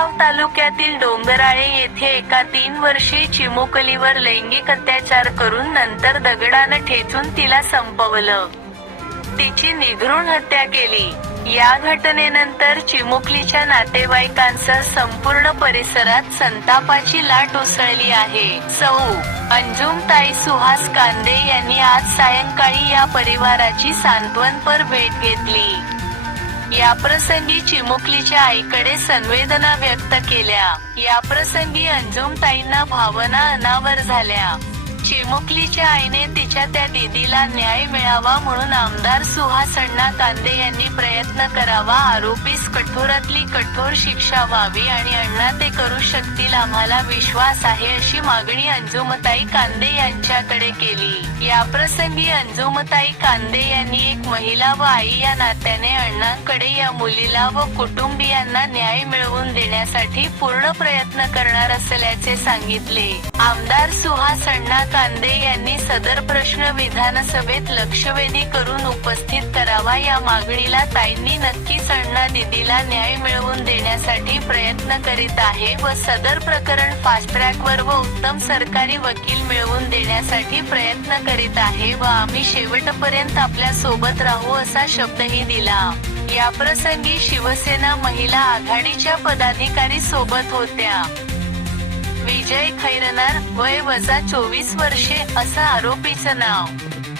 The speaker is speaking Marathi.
तालुक्यातील डोंगराळे येथे एका तीन वर्षीय चिमुकलीवर लैंगिक अत्याचार करून नंतर दगडानं ठेचून तिला संपवलं. तिची निघृण हत्या केली. या घटनेनंतर चिमुकलीच्या नातेवाईकांसह संपूर्ण परिसरात संतापाची लाट उसळली आहे. सौ अंजुमताई सुहास कांदे यांनी आज सायंकाळी या परिवाराची सांत्वनपर भेट घेतली. याप्रसंगी चिमुकलीच्या आईकडे संवेदना व्यक्त केल्या. याप्रसंगी अंजुमताईंना भावना अनावर झाल्या. चिमुकलीच्या आईने तिच्या त्या दिदीला न्याय मिळावा म्हणून आमदार सुहास अण्णा कांदे यांनी प्रयत्न करावा आरोपीस कठोरातली कठोर शिक्षा व्हावी आणि अण्णा ते करू शकतील आम्हाला विश्वास आहे अशी मागणी अंजुमताई कांदे यांच्याकडे केली. याप्रसंगी अंजुमताई कांदे यांनी एक महिला व आई या नात्याने अण्णांकडे या मुलीला व कुटुंबियांना न्याय मिळवून देण्यासाठी पूर्ण प्रयत्न करणार असल्याचे सांगितले. आमदार सुहास अण्णा कांदे यांनी सदर प्रश्न विधानसभेत लक्षवेधी करून उपस्थित करावा या मागणीला ताईंनी नक्कीच अण्णा दिदीला न्याय मिळवून देण्यासाठी प्रयत्न करीत आहे व सदर प्रकरण फास्ट ट्रॅकवर व उत्तम सरकारी वकील मिळवून देण्यासाठी प्रयत्न करीत आहे व आम्ही शेवटपर्यंत आपल्यासोबत राहू असा शब्दही दिला. याप्रसंगी शिवसेना महिला आघाडीच्या पदाधिकारी सोबत होत्या. विजय खैरनार वय वजा चोवीस वर्षे असं आरोपीचं नाव.